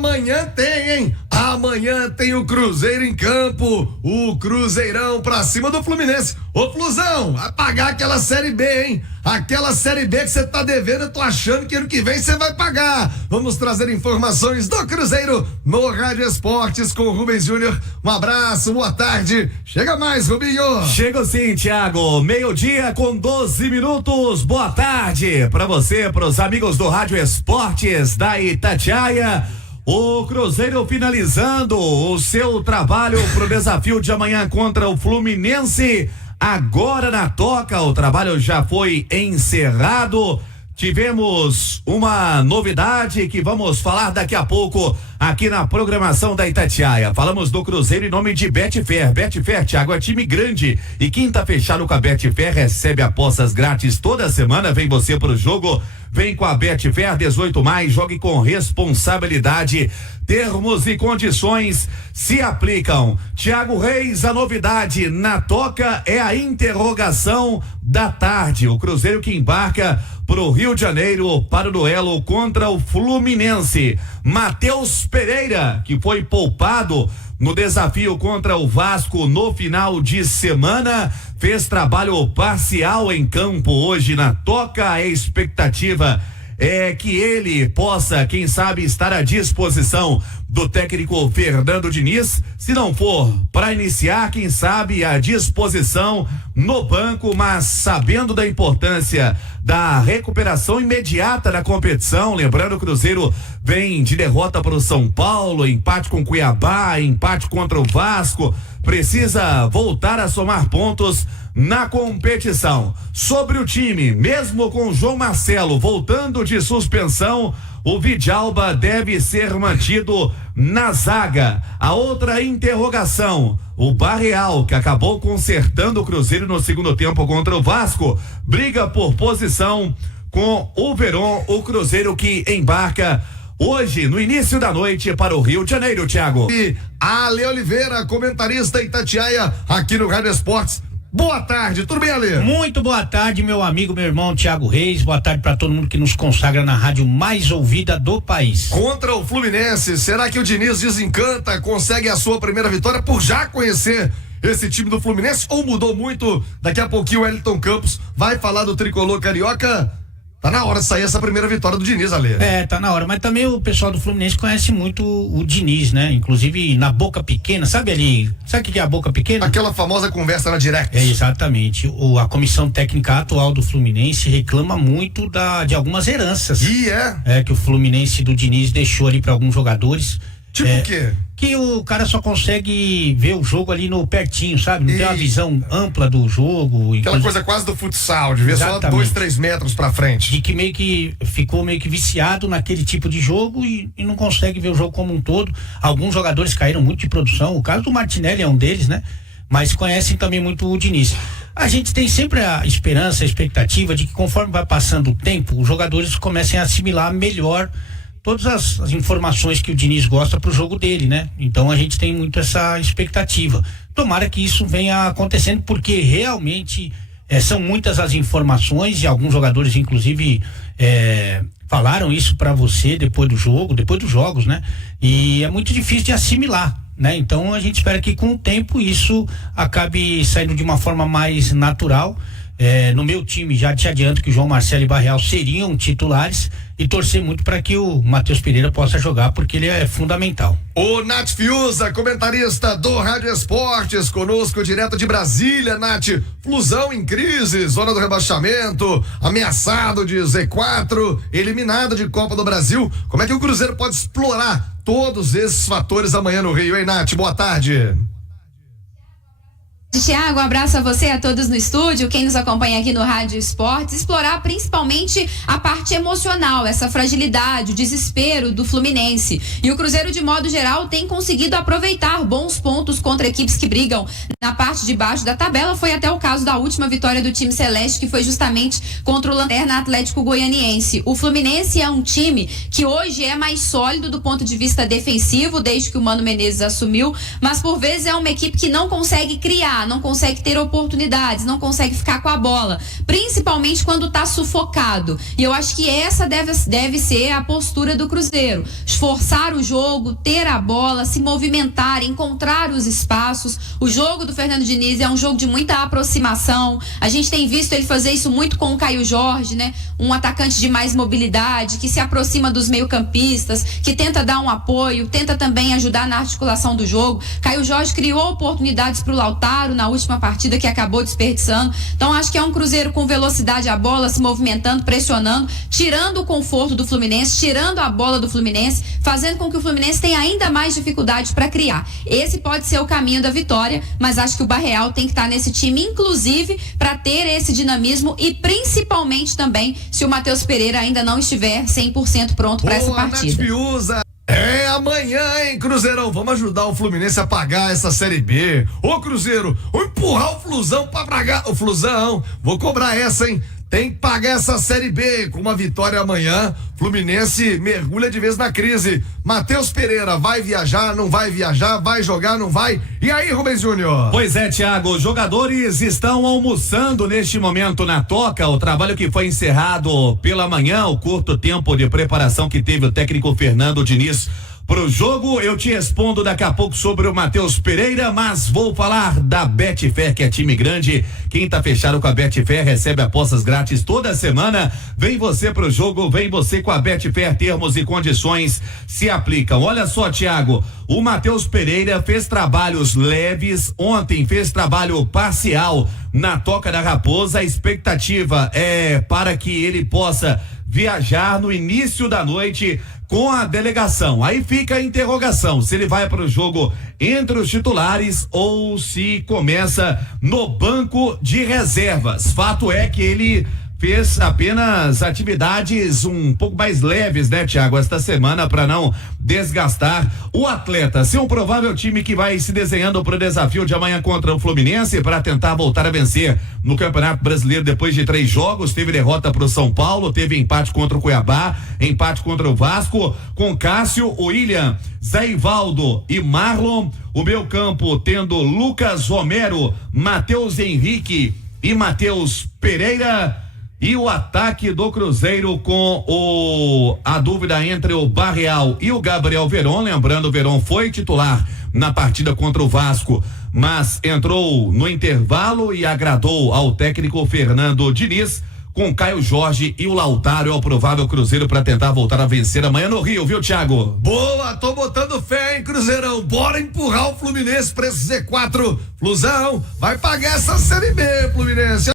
amanhã tem, hein? Amanhã tem o Cruzeiro em campo, o Cruzeirão pra cima do Fluminense. Ô Flusão, vai pagar aquela Série B, hein? Aquela Série B que você tá devendo, eu tô achando que ano que vem você vai pagar. Vamos trazer informações do Cruzeiro no Rádio Esportes com o Rubens Júnior. Um abraço, boa tarde. Chega mais, Rubinho. Chego sim, Thiago. 12:12. Boa tarde pra você, pros amigos do Rádio Esportes da Itatiaia. O Cruzeiro finalizando o seu trabalho pro desafio de amanhã contra o Fluminense. Agora na toca, o trabalho já foi encerrado. Tivemos uma novidade que vamos falar daqui a pouco aqui na programação da Itatiaia. Falamos do Cruzeiro em nome de Betfair. Betfair, Thiago, é time grande e quem tá fechado com a Betfair recebe apostas grátis toda semana. Vem você pro jogo, vem com a Betfair 18+, jogue com responsabilidade. Termos e condições se aplicam. Thiago Reis, a novidade na toca é a interrogação da tarde. O Cruzeiro que embarca pro Rio de Janeiro para o duelo contra o Fluminense. Matheus Pereira, que foi poupado no desafio contra o Vasco no final de semana, fez trabalho parcial em campo hoje na toca. A expectativa é que ele possa, quem sabe, estar à disposição do técnico Fernando Diniz. Se não for para iniciar, quem sabe à disposição no banco, mas sabendo da importância da recuperação imediata da competição. Lembrando, o Cruzeiro vem de derrota para o São Paulo, empate com Cuiabá, empate contra o Vasco, precisa voltar a somar pontos na competição. Sobre o time, mesmo com João Marcelo voltando de suspensão, o Vidalba deve ser mantido na zaga. A outra interrogação, o Barreal, que acabou consertando o Cruzeiro no segundo tempo contra o Vasco, briga por posição com o Verón. O Cruzeiro que embarca hoje, no início da noite, para o Rio de Janeiro, Thiago. E Ale Oliveira, comentarista Itatiaia, aqui no Rádio Esportes. Boa tarde, tudo bem, Ale? Muito boa tarde, meu amigo, meu irmão Thiago Reis. Boa tarde para todo mundo que nos consagra na rádio mais ouvida do país. Contra o Fluminense, será que o Diniz desencanta, consegue a sua primeira vitória por já conhecer esse time do Fluminense, ou mudou muito? Daqui a pouquinho o Wellington Campos vai falar do tricolor carioca. Tá na hora de sair essa primeira vitória do Diniz, Ale. Tá na hora, mas também o pessoal do Fluminense conhece muito o Diniz, né? Inclusive na boca pequena, sabe o que é a boca pequena? Aquela famosa conversa na direct. Exatamente. A comissão técnica atual do Fluminense reclama muito de algumas heranças. Que o Fluminense do Diniz deixou ali para alguns jogadores. Tipo o quê? Que o cara só consegue ver o jogo ali no pertinho, sabe? Não tem uma visão ampla do jogo. Aquela coisa quase do futsal, de ver só 2-3 metros pra frente. E que ficou meio que viciado naquele tipo de jogo e não consegue ver o jogo como um todo. Alguns jogadores caíram muito de produção. O caso do Martinelli é um deles, né? Mas conhecem também muito o Diniz. A gente tem sempre a esperança, a expectativa de que conforme vai passando o tempo, os jogadores comecem a assimilar melhor todas as informações que o Diniz gosta pro jogo dele, né? Então a gente tem muito essa expectativa. Tomara que isso venha acontecendo, porque realmente são muitas as informações e alguns jogadores inclusive falaram isso para você depois do jogo, depois dos jogos, né? E é muito difícil de assimilar, né? Então a gente espera que com o tempo isso acabe saindo de uma forma mais natural. No meu time, já te adianto que o João Marcelo e Barreal seriam titulares, e torcer muito para que o Matheus Pereira possa jogar, porque ele é fundamental. O Nath Fiuza, comentarista do Rádio Esportes, conosco direto de Brasília. Nath, Flusão em crise, zona do rebaixamento, ameaçado de Z4, eliminado de Copa do Brasil. Como é que o Cruzeiro pode explorar todos esses fatores amanhã no Rio, hein, Nath? Boa tarde. Thiago, um abraço a você e a todos no estúdio, quem nos acompanha aqui no Rádio Esportes, explorar principalmente a parte emocional, essa fragilidade, o desespero do Fluminense. E o Cruzeiro, de modo geral, tem conseguido aproveitar bons pontos contra equipes que brigam na parte de baixo da tabela. Foi até o caso da última vitória do time celeste, que foi justamente contra o Lanterna Atlético Goianiense. O Fluminense é um time que hoje é mais sólido do ponto de vista defensivo, desde que o Mano Menezes assumiu, mas por vezes é uma equipe que não consegue criar. criar, não consegue ter oportunidades, não consegue ficar com a bola, principalmente quando está sufocado. E eu acho que essa deve ser a postura do Cruzeiro: esforçar o jogo, ter a bola, se movimentar, encontrar os espaços. O jogo do Fernando Diniz é um jogo de muita aproximação. A gente tem visto ele fazer isso muito com o Caio Jorge, né? Um atacante de mais mobilidade, que se aproxima dos meio-campistas, que tenta dar um apoio, tenta também ajudar na articulação do jogo. Caio Jorge criou oportunidades para o Lautaro na última partida, que acabou desperdiçando. Então acho que é um Cruzeiro com velocidade à bola, se movimentando, pressionando, tirando o conforto do Fluminense, tirando a bola do Fluminense, fazendo com que o Fluminense tenha ainda mais dificuldades para criar. Esse pode ser o caminho da vitória, mas acho que o Barreal tem que estar nesse time, inclusive para ter esse dinamismo e principalmente também se o Matheus Pereira ainda não estiver 100% pronto para essa partida. É amanhã, hein, Cruzeirão? Vamos ajudar o Fluminense a pagar essa Série B. Ô, Cruzeiro, vou empurrar o Flusão pra pagar. O Flusão, vou cobrar essa, hein? Tem que pagar essa Série B. Com uma vitória amanhã, Fluminense mergulha de vez na crise. Matheus Pereira vai viajar, não vai viajar, vai jogar, não vai? E aí, Rubens Júnior? Pois é, Thiago, os jogadores estão almoçando neste momento na Toca. O trabalho que foi encerrado pela manhã, o curto tempo de preparação que teve o técnico Fernando Diniz pro jogo. Eu te respondo daqui a pouco sobre o Matheus Pereira, mas vou falar da Betfair, que é time grande. Quem tá fechado com a Betfair recebe apostas grátis toda semana. Vem você pro jogo, vem você com a Betfair, termos e condições se aplicam. Olha só, Thiago, o Matheus Pereira fez trabalhos leves, ontem fez trabalho parcial na Toca da Raposa. A expectativa é para que ele possa viajar no início da noite com a delegação. Aí fica a interrogação se ele vai para o jogo entre os titulares ou se começa no banco de reservas. Fato é que ele fez apenas atividades um pouco mais leves, né, Thiago, esta semana, para não desgastar o atleta. Se um provável time que vai se desenhando para o desafio de amanhã contra o Fluminense para tentar voltar a vencer no Campeonato Brasileiro depois de 3 jogos, teve derrota para o São Paulo, teve empate contra o Cuiabá, empate contra o Vasco, com Cássio, William, Zé Ivaldo e Marlon. O meio campo tendo Lucas Romero, Matheus Henrique e Matheus Pereira. E o ataque do Cruzeiro com a dúvida entre o Barreal e o Gabriel Veron. Lembrando, o Veron foi titular na partida contra o Vasco, mas entrou no intervalo e agradou ao técnico Fernando Diniz, com Caio Jorge e o Lautaro. É o provável Cruzeiro para tentar voltar a vencer amanhã no Rio, viu, Thiago? Boa, tô botando fé, hein, Cruzeirão? Bora empurrar o Fluminense pra esse Z4. Flusão, vai pagar essa Série B, Fluminense.